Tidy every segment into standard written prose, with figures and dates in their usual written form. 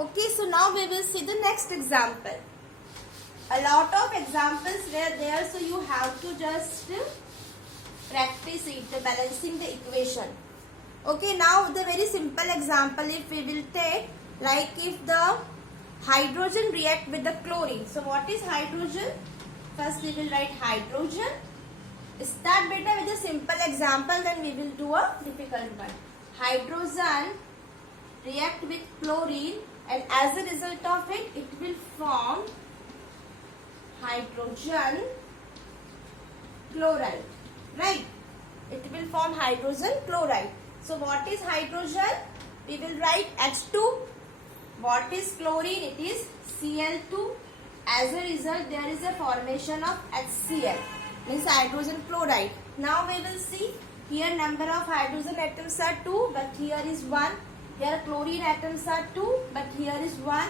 Okay, so now we will see the next example. A lot of examples were there, so you have to just practice it, the balancing the equation. Okay, now the very simple example if we will take, like if the hydrogen react with the chlorine. So what is hydrogen? First we will write hydrogen. Start beta with a simple example, then we will do a difficult one. Hydrogen react with chlorine, and as a result of it, it will form hydrogen chloride, right? It will form hydrogen chloride. So what is hydrogen? We will write H2. What is chlorine? It is Cl2. As a result, there is a formation of HCl, means hydrogen chloride. Now we will see, here number of hydrogen atoms are 2, but here is 1. Here chlorine atoms are 2, but here is 1.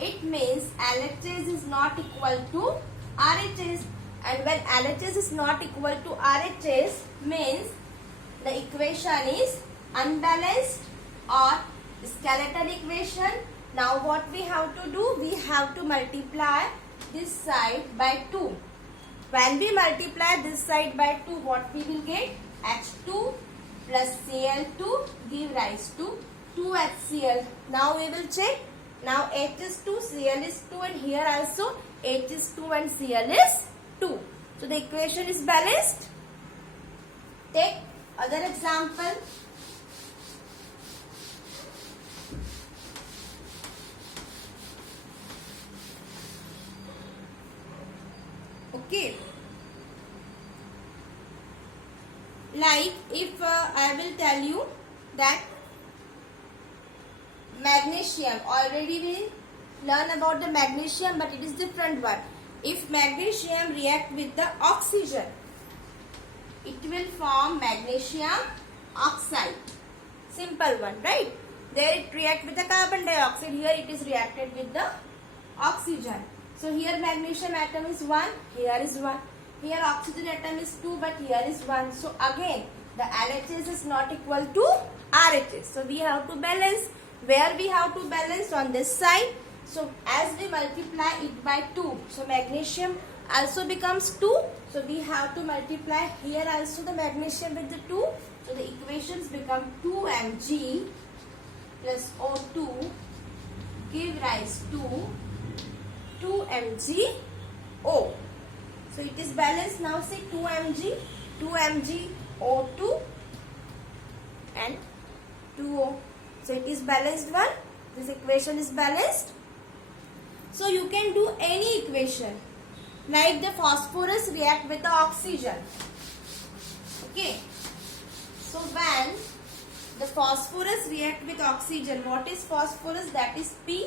It means LHS is not equal to RHS. And when LHS is not equal to RHS, means the equation is unbalanced or skeleton equation. Now what we have to do? We have to multiply this side by 2. When we multiply this side by 2, what we will get? H2 plus Cl2 give rise to 2HCl. Now we will check. Now H is 2, Cl is 2, and here also H is 2 and Cl is 2. So the equation is balanced. Take other example. Okay. Like if I will tell you that magnesium, already we learn about the magnesium, but it is different one. If magnesium react with the oxygen, it will form magnesium oxide. Simple one, right? There it react with the carbon dioxide. Here it is reacted with the oxygen. So here magnesium atom is 1, here is 1. Here oxygen atom is 2, but here is 1. So again, the LHS is not equal to RHS. So we have to balance. Where we have to balance? On this side. So as we multiply it by 2, so magnesium also becomes 2. So we have to multiply here also the magnesium with the 2. So the equations become 2Mg plus O2 give rise to 2MgO. So it is balanced. Now see 2Mg, O2 and 2O. So it is balanced one. This equation is balanced. So you can do any equation. Like the phosphorus react with the oxygen. Okay. So when the phosphorus react with oxygen, what is phosphorus? That is P.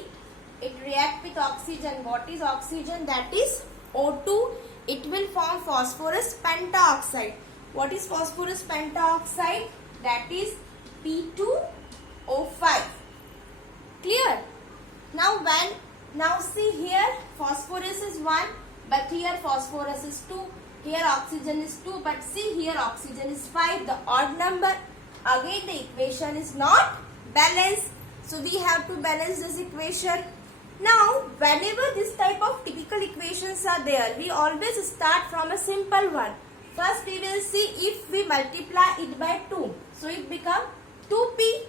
It react with oxygen. What is oxygen? That is O2. It will form phosphorus pentaoxide. What is phosphorus pentaoxide? That is P2O5. Clear? Now see here phosphorus is 1, but here phosphorus is 2. Here oxygen is 2, but see here oxygen is 5, the odd number. Again the equation is not balanced. So we have to balance this equation. Now whenever this type of typical equations are there, we always start from a simple one. First we will see if we multiply it by 2. So it becomes 2p.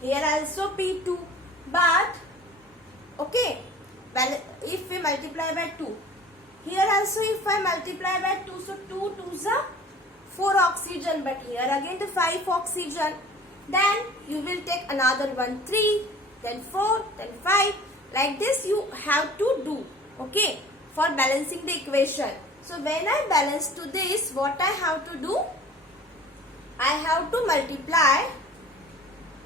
Here also p2. But okay, well, if we multiply by 2, here also if I multiply by 2, so 2 2s are 4 oxygen, but here again the 5 oxygen. Then you will take another one 3, then 4, then 5. Like this you have to do, okay, for balancing the equation. So when I balance to this, what I have to do? I have to multiply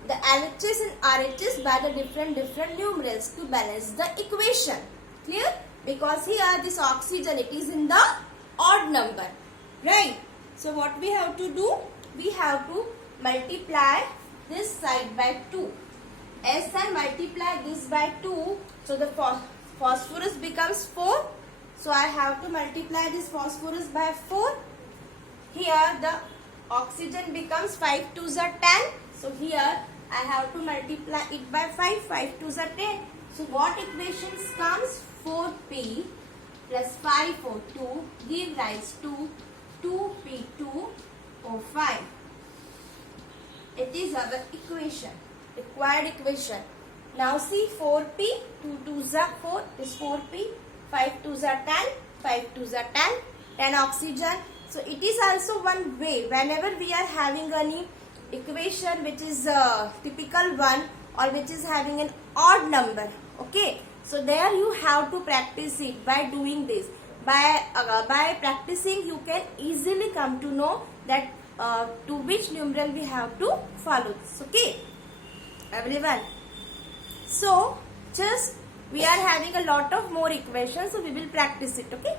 the LHS and RHS by the different numerals to balance the equation. Clear? Because here this oxygen, it is in the odd number, right? So what we have to do? We have to multiply this side by 2. As I multiply this by 2, so the phosphorus becomes 4. So I have to multiply this phosphorus by 4. Here the oxygen becomes 5 2s are 10. So here I have to multiply it by 5. 5 2s are 10. So what equations comes? 4p plus 5o2 give rise to 2p2o5. It is our equation, required equation. Now see 4p, 2 2s are 4 is 4p, 5 2s are 10, 5 2s are 10 oxygen. So it is also one way whenever we are having any equation which is a typical one or which is having an odd number. Okay, so there you have to practice it by doing this. By practicing you can easily come to know that to which numeral we have to follow this. Okay, everyone. So just we are having a lot of more equations, so we will practice it. Okay.